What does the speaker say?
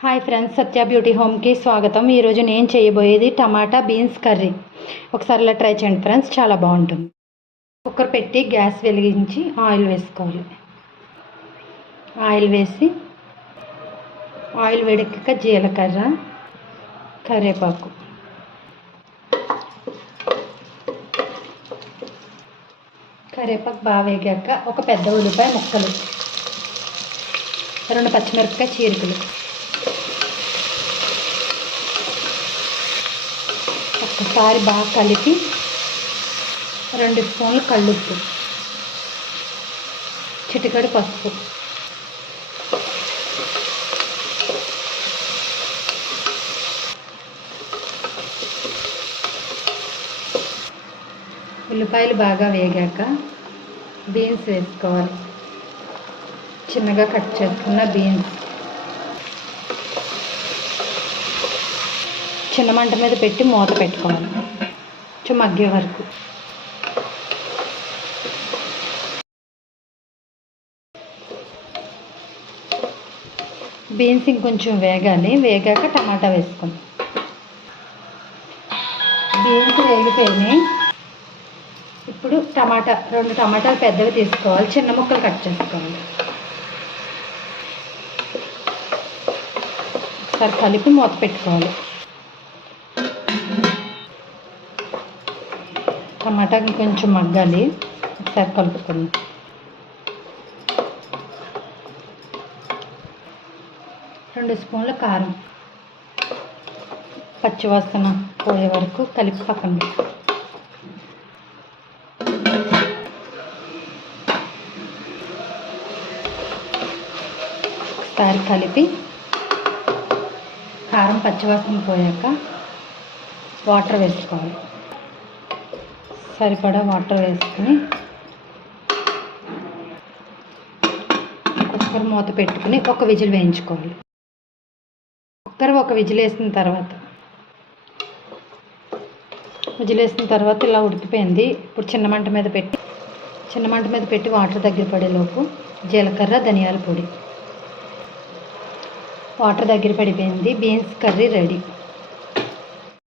Hi friends, సత్య beauty హోమ్కి స్వాగతం. ఈరోజు నేను చేయబోయేది టమాటా బీన్స్ కర్రీ. ఒకసారి ఇలా ట్రై చేయండి ఫ్రెండ్స్, చాలా బాగుంటుంది. కుక్కర్ పెట్టి గ్యాస్ వెలిగించి ఆయిల్ వేసుకోవాలి. ఆయిల్ వేసి ఆయిల్ వేడెక్కాక జీలకర్ర, కరివేపాకు, బాగా వేగాక ఒక పెద్ద ఉల్లిపాయ ముక్కలు, 2 పచ్చిమిరపకాయ చీరికలు, ఒకసారి బాగా కలిపి 2 స్పూన్లు కల్లుప్పు, చిటికెడు పసుపు, ఉల్లిపాయలు బాగా వేగాక బీన్స్ వేసుకోవాలి. చిన్నగా కట్ చేసుకున్న బీన్స్ చిన్న మంట మీద పెట్టి మూత పెట్టుకోవాలి కొంచెం మగ్గే వరకు. బీన్స్ ఇంకొంచెం వేగాలి. వేగాక టమాటా వేసుకోండి. బీన్స్ వేగిపోయినాయి. ఇప్పుడు 2 టమాటాలు పెద్దవి తీసుకోవాలి, చిన్న ముక్కలు కట్ చేసుకోవాలి. ఒకసారి కలిపి మూత పెట్టుకోవాలి. టమాటా కొంచెం మగ్గాలి. ఒకసారి కలుపుకుందాం. రెండు స్పూన్ల కారం, పచ్చివాసన పోయే వరకు కలిపి పక్కన పెట్టు. ఒకసారి కలిపి కారం పచ్చివాసన పోయాక వాటర్ వేసుకోవాలి. సరిపడా వాటర్ వేసుకుని కుక్కర్ మూత పెట్టుకుని ఒక విజిల్ వేయించుకోవాలి. కుక్కర్ ఒక విజిల్ వేసిన తర్వాత ఇలా ఉడికిపోయింది. ఇప్పుడు చిన్న మంట మీద పెట్టి వాటర్ దగ్గర పడేలోపు జీలకర్ర, ధనియాల పొడి. వాటర్ దగ్గర పడిపోయింది. Beans curry ready.